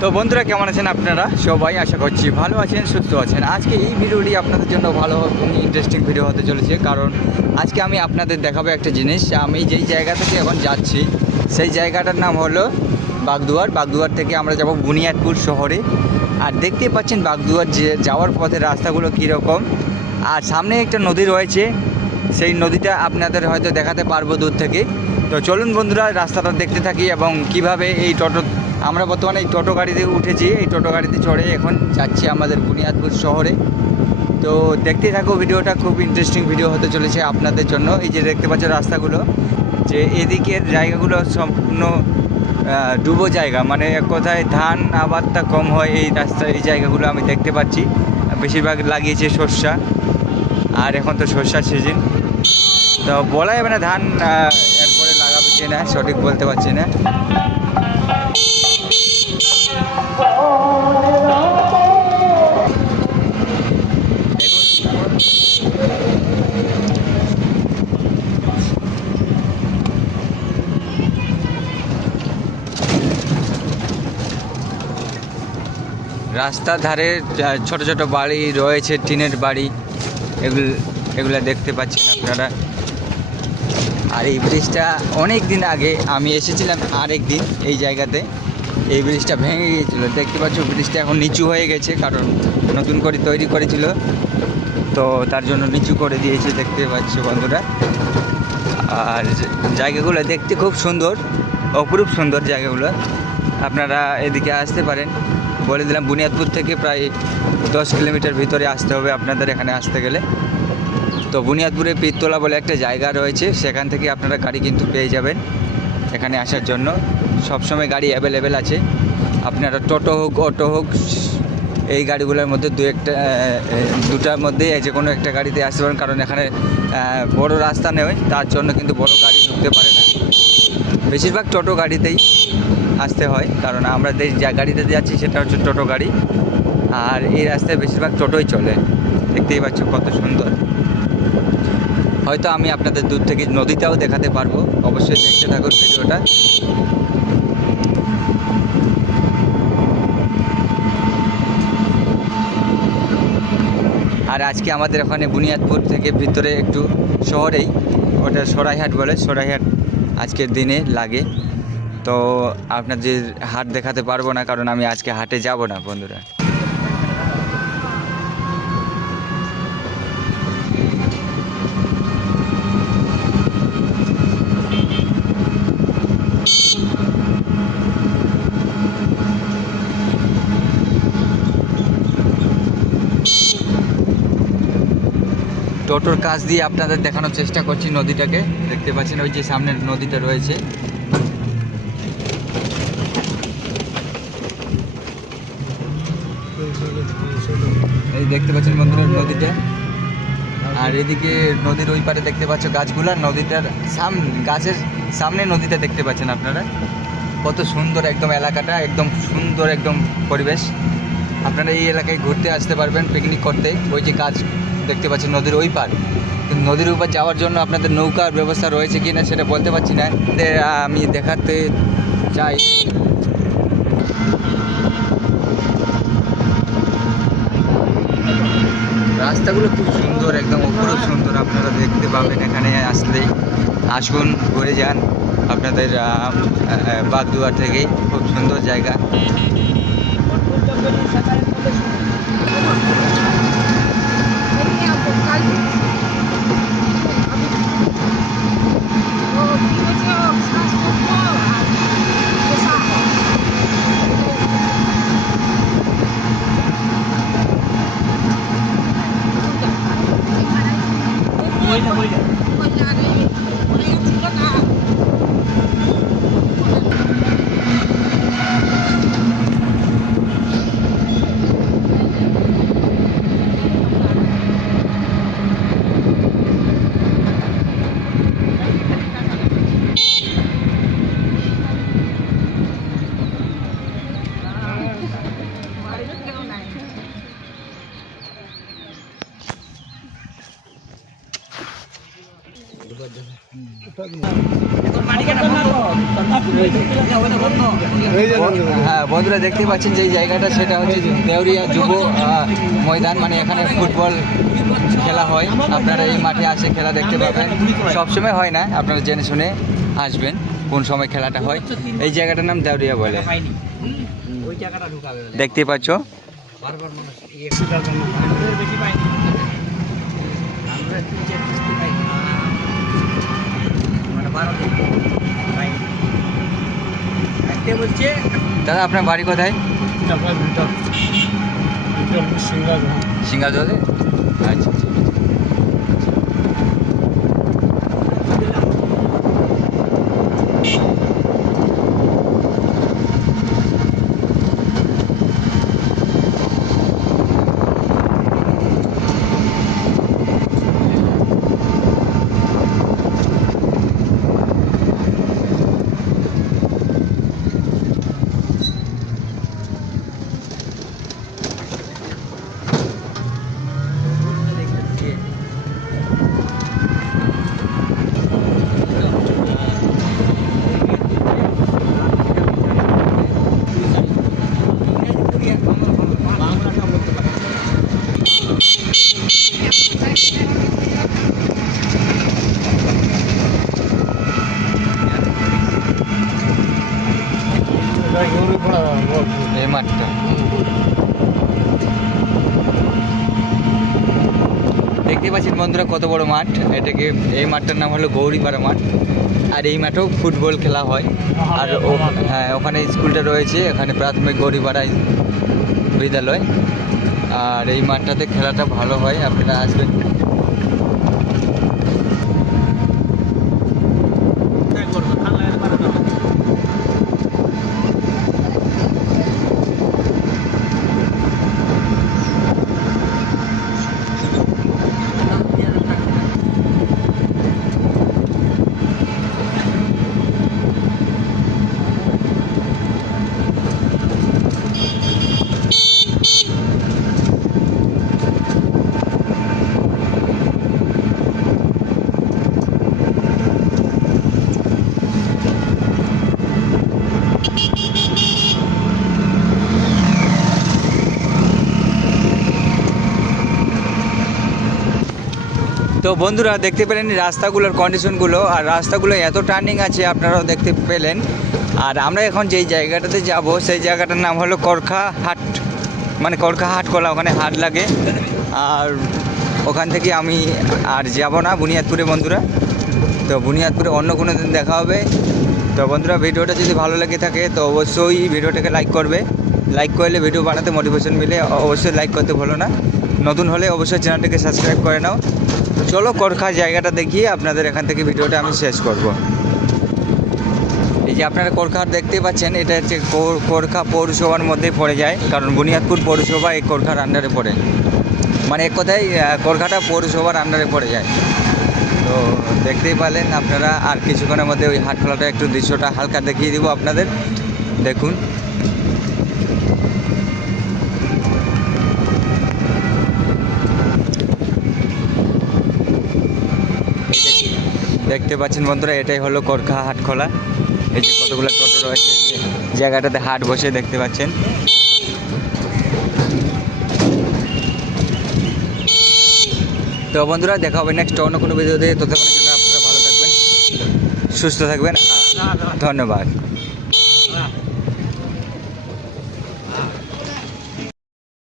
তো বন্ধুরা কেমন আছেন আপনারা সবাই? আশা করছি ভালো আছেন, সুস্থ আছেন। আজকে এই ভিডিওটি আপনাদের জন্য ভালো ইন্টারেস্টিং ভিডিও হতে চলেছে, কারণ আজকে আমি আপনাদের দেখাবো একটা জিনিস। আমি যেই জায়গা থেকে এখন যাচ্ছি সেই জায়গাটার নাম হলো বাগদুয়ার। বাগদুয়ার থেকে আমরা যাব বুনিয়াদপুর শহরে। আর দেখতেই পাচ্ছেন বাগদুয়ার যে যাওয়ার পথে রাস্তাগুলো কীরকম। আর সামনে একটা নদী রয়েছে, সেই নদীটা আপনাদের হয়তো দেখাতে পারবো দূর থেকে। তো চলুন বন্ধুরা রাস্তাটা দেখতে থাকি, এবং কিভাবে এই আমরা বর্তমানে এই টোটো গাড়িতে উঠেছি। এই টোটো গাড়িতে চড়ে এখন যাচ্ছি আমাদের বুনিয়াদপুর শহরে। তো দেখতে থাকো ভিডিওটা, খুব ইন্টারেস্টিং ভিডিও হতে চলেছে আপনাদের জন্য। এই যে দেখতে পাচ্ছ রাস্তাগুলো, যে এদিকের জায়গাগুলো সম্পূর্ণ ডুবো জায়গা, মানে এক কথায় ধান আবাদটা কম হয় এই রাস্তা, এই জায়গাগুলো আমি দেখতে পাচ্ছি। বেশিরভাগ লাগিয়েছে সর্ষা, আর এখন তো সর্ষার সিজন। তো বলা যাবে না ধান এরপরে লাগাবে কিনা, সঠিক বলতে পারছি না। রাস্তার ধারে ছোট ছোট বাড়ি রয়েছে, টিনের বাড়ি, এগুলো দেখতে পাচ্ছেন আপনারা। আর এই ব্রিজটা অনেক দিন আগে আমি এসেছিলাম আরেক দিন এই জায়গাতে, এই ব্রিজটা ভেঙে গিয়েছিল। দেখতে পাচ্ছ ব্রিজটা এখন নিচু হয়ে গেছে, কারণ নতুন করে তৈরি করেছিল, তো তার জন্য নিচু করে দিয়েছে, দেখতে পাচ্ছ বন্ধুরা। আর জায়গাগুলো দেখতে খুব সুন্দর, অপরূপ সুন্দর জায়গাগুলো। আপনারা এদিকে আসতে পারেন। বলে দিলাম বুনিয়াদপুর থেকে প্রায় 10 কিলোমিটার ভিতরে আসতে হবে আপনাদের এখানে আসতে গেলে। তো বুনিয়াদপুরে পীরতলা বলে একটা জায়গা রয়েছে, সেখান থেকে আপনারা গাড়ি কিন্তু পেয়ে যাবেন এখানে আসার জন্য। সবসময় গাড়ি অ্যাভেলেবেল আছে। আপনারা টোটো হোক, অটো হোক, এই গাড়িগুলোর মধ্যে দুটার মধ্যেই যে কোনো একটা গাড়িতে আসতে পারেন, কারণ এখানে বড় রাস্তা নেই, তার জন্য কিন্তু বড় গাড়ি ঢুকতে পারে না। বেশিরভাগ টোটো গাড়িতেই আসতে হয়, কারণ আমরা যে গাড়িতে যাচ্ছি সেটা হচ্ছে টোটো গাড়ি। আর এই রাস্তায় বেশিরভাগ টোটোই চলে। দেখতেই পাচ্ছ কত সুন্দর। হয়তো আমি আপনাদের দূর থেকে নদীটাও দেখাতে পারবো, অবশ্যই দেখতে থাকুন ভিডিওটা। আর আজকে আমাদের ওখানে বুনিয়াদপুর থেকে ভিতরে একটু শহরেই, ওটা সরাইহাট বলে, সরাইহাট আজকের দিনে লাগে। তো আপনাদের হাট দেখাতে পারবো না, কারণ আমি আজকে হাটে যাব না বন্ধুরা। টোটোর কাছ দিয়ে আপনাদের দেখানোর চেষ্টা করছি নদীটাকে। দেখতে পাচ্ছেন ওই যে সামনের নদীটা রয়েছে। এই দেখতে পাচ্ছেন বন্ধুরা নদীটা। আর এদিকে নদীর ওই পারে দেখতে পাচ্ছ গাছগুলা, নদীটার গাছের সামনে নদীটা দেখতে পাচ্ছেন আপনারা। কত সুন্দর একদম এলাকাটা, একদম সুন্দর একদম পরিবেশ। আপনারা এই এলাকায় ঘুরতে আসতে পারবেন, পিকনিক করতে। ওই যে গাছ দেখতে পাচ্ছেন নদীর ওই পার, কিন্তু নদীর ওই পার যাওয়ার জন্য আপনাদের নৌকার ব্যবস্থা রয়েছে কি না সেটা বলতে পারছি না, আমি দেখাতে চাই। রাস্তাগুলো খুব সুন্দর, একদম অপরূপ সুন্দর। আপনারা দেখতে পাবেন এখানে আসলেই। আসুন, ঘুরে যান আপনাদের বাগদুয়ার থেকে। খুব সুন্দর জায়গা। হ্যাঁ বন্ধুরা দেখতে পাচ্ছেন যে জায়গাটা সেটা হচ্ছে দেউরিয়া যুব ময়দান, মানে এখানে ফুটবল খেলা হয়। আপনারা এই মাঠে আসে খেলা দেখতে পাবেন। সবসময় হয় না, আপনারা জেনে শুনে আসবেন কোন সময় খেলাটা হয়। এই জায়গাটার নাম দেউরিয়া বলে। দেখতে পাচ্ছ দাদা, আপনার বাড়ি কোথায়? সিঙ্গাজলে। আচ্ছা আচ্ছা। এই মাঠটা দেখতে পাচ্ছেন বন্ধুরা কত বড় মাঠ। এটাকে এই মাঠটার নাম হলো গৌরীপাড়া মাঠ। আর এই মাঠেও ফুটবল খেলা হয়। আর হ্যাঁ, ওখানে স্কুলটা রয়েছে, এখানে প্রাথমিক গৌরীপাড়া বিদ্যালয়। আর এই মাঠটাতে খেলাটা ভালো হয়, আপনারা আসবেন। তো বন্ধুরা দেখতে পেলেন রাস্তাগুলোর কন্ডিশনগুলো, আর রাস্তাগুলো এত টার্নিং আছে আপনারাও দেখতে পেলেন। আর আমরা এখন যেই জায়গাটাতে যাব সেই জায়গাটার নাম হলো করখা হাট, মানে করখা হাট খোলা, ওখানে হাট লাগে। আর ওখান থেকে আমি আর যাব না বুনিয়াদপুরে বন্ধুরা। তো বুনিয়াদপুরে অন্য কোনো দিন দেখা হবে। তো বন্ধুরা ভিডিওটা যদি ভালো লেগে থাকে তো অবশ্যই ভিডিওটাকে লাইক করবে। লাইক করলে ভিডিও বানাতে মোটিভেশন মিলে, অবশ্যই লাইক করতে ভুলো না। নতুন হলে অবশ্যই চ্যানেলটিকে সাবস্ক্রাইব করে নাও। চলো করখা জায়গাটা দেখিয়ে আপনাদের এখান থেকে ভিডিওটা আমি শেষ করব। এই যে আপনারা করখা দেখতে পাচ্ছেন, এটা হচ্ছে করখা পৌরসভার মধ্যেই পড়ে যায়, কারণ বুনিয়াদপুর পৌরসভা এই করখার আন্ডারে পড়ে, মানে এক কথায় করখাটা পৌরসভার আন্ডারে পড়ে যায়। তো দেখতেই পেলেন আপনারা। আর কিছুক্ষণের মধ্যে ওই হাট খোলাটা একটু দৃশ্যটা হালকা দেখিয়ে দিব আপনাদের, দেখুন। দেখতে পাচ্ছেন বন্ধুরা, এটাই হলো করখা হাট খোলা। এই যে কতগুলো টোটো রয়েছে, জায়গাটাতে হাট বসে দেখতে পাচ্ছেন। তো বন্ধুরা দেখা হবে নেক্সট অন্য কোনো ভিডিওতে। ততক্ষণের জন্য আপনারা ভালো থাকবেন, সুস্থ থাকবেন। ধন্যবাদ।